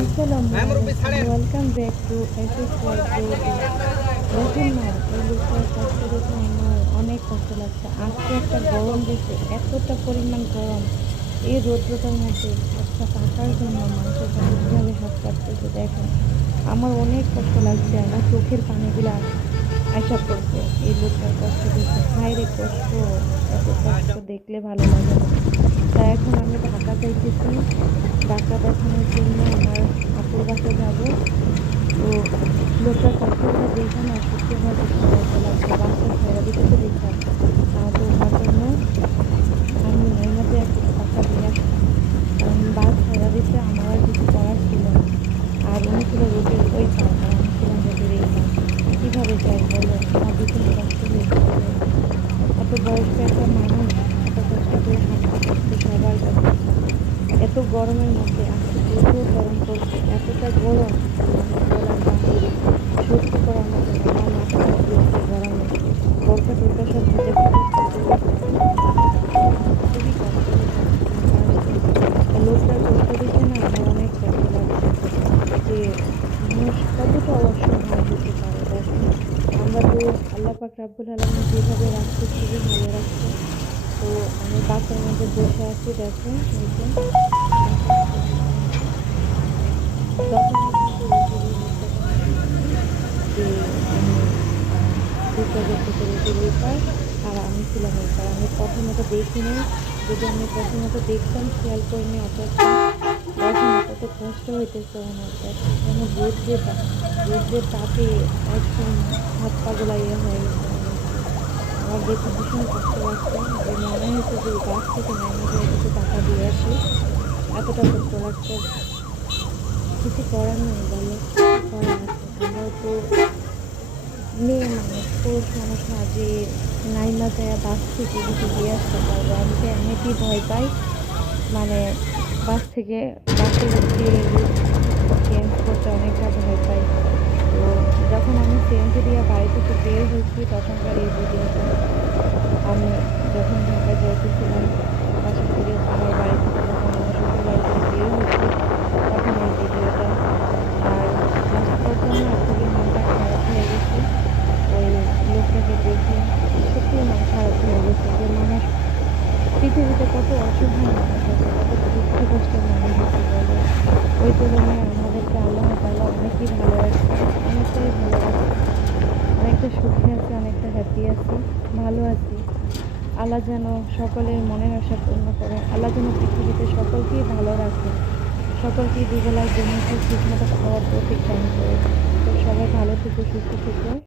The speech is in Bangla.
আসসালামু ওয়েলকাম ব্যাক টু এসএস দেখুন না এই লোকটার কষ্ট দেখে আমার অনেক কষ্ট লাগছে। আজকে একটা গরম দিচ্ছে এতটা পরিমাণ গরম। এই রৌদ্রতার মধ্যে একটা টাকার জন্য মানুষের কীভাবে হাত কাটতেছে দেখেন। আমার অনেক কষ্ট লাগছে আমার চোখের পানিগুলো আশা করছে এই লোকটার কষ্ট দেখে হায়রে কষ্ট এত কষ্ট দেখলে ভালো লাগে তা এখন আমি ঢাকা যাইতেছি। ঢাকা দেখানোর জন্য আমার আপুর বাসে যাব। তো লোকটার কষ্টটা দেখে না, সত্যি আমার দেখে মজা লাগছে বাসটা ছেড়ে দিতে তো দেখলাম তো ওনার জন্য আমি মধ্যে একটা টাকা আসি কারণ বাস ছেড়ে দিতে আমার আর কিছু করার ছিল না। আর উনি ছিল রোডের ওই আর আমি ছিলাম রোডের এই কীভাবে যাই বলো? আমার ভীষণ কষ্ট হয়েছে এত বয়স্ক একটা মানুষ, এত কষ্ট করে হাঁটতে সবার কাছে গরমের মধ্যে আজকে প্রচুর গরম পড়ছে, এতটা গরম সহ্য করার মতো। আমার মাথা ঘুরছে গরমে সব ভিজে না অনেক লাগছে যে মানুষ কতটা অসহায় হতে পারে আমরা তো আল্লাহ পাক রাব্বুল আলমী যেভাবে রাখছে খুবই ভালো রাখছে তো আমি বাসের মধ্যে বসে আছি দেখো এই যে যখন যে আমি দুটো করতে পেরেছি এই পার আর আমি ছিলাম এই পার আমি প্রথমত দেখিনি। যদি আমি প্রথমত দেখতাম খেয়াল করিনি অত তখন কত কষ্ট হইতেছে আমার কাছে কোনো রোদ্রের তা- রোদ্রের তাপে একদম হাত পাগুলা ইয়ে হয়ে গেছে আমার। আমার দেখে ভীষণ কষ্ট লাগছে যে মনে হয়েছে যে গাছ থেকে নেমে গিয়ে কিছু টাকা দিয়ে আসি, এতটা কষ্ট লাগছে কিছু করার নেই, বলো? আমরাও তো মেয়ে মানুষ, পুরুষ মানুষ না, যে নাইমা যায় বাস থেকে কিছু দিয়ে আসতে পারব। আমি তো এমনিতেই ভয় পাই মানে বাস থেকে বাসে গিয়ে চেঞ্জ করতে অনেকটা ভয় পাই। তো যখন আমি চেঞ্জ দিয়ে বের হয়েছি তখনকার এই ভিডিওটা আমি যখন ঢাকা যাইতেছিলাম বাসা থেকে আমার বাড়ি থেকে যখন আমার শ্বশুর বাড়ি থেকে বের হয়েছি, তখন এই ভিডিওটা আর পর্যন্ত না খুবই মনটা খারাপ হয়ে গেছে। ওই লোকটাকে দেখে সত্যি মন খারাপ হয়ে গেছে যে মানুষ পৃথিবীতে কত অসহায় মানুষ আছে, কত দুঃখ কষ্টের মানুষ আছে ওই তুলনায় আমাদেরকে আল্লাহ তাআলা অনেকই ভালো রাখছে অনেকটাই ভালো রাখছে অনেকটা সুখে আছি হ্যাপি আছি, ভালো আছি। আল্লাহ যেন সকলের মনের আশা পূর্ণ করে আল্লাহ যেন পৃথিবীতে সকলকেই ভালো রাখে সকলকেই দুবেলার জন্য ঠিক মতো খাওয়ার প্রতি দান করে তো সবাই ভালো থেকো, সুস্থ থেকো।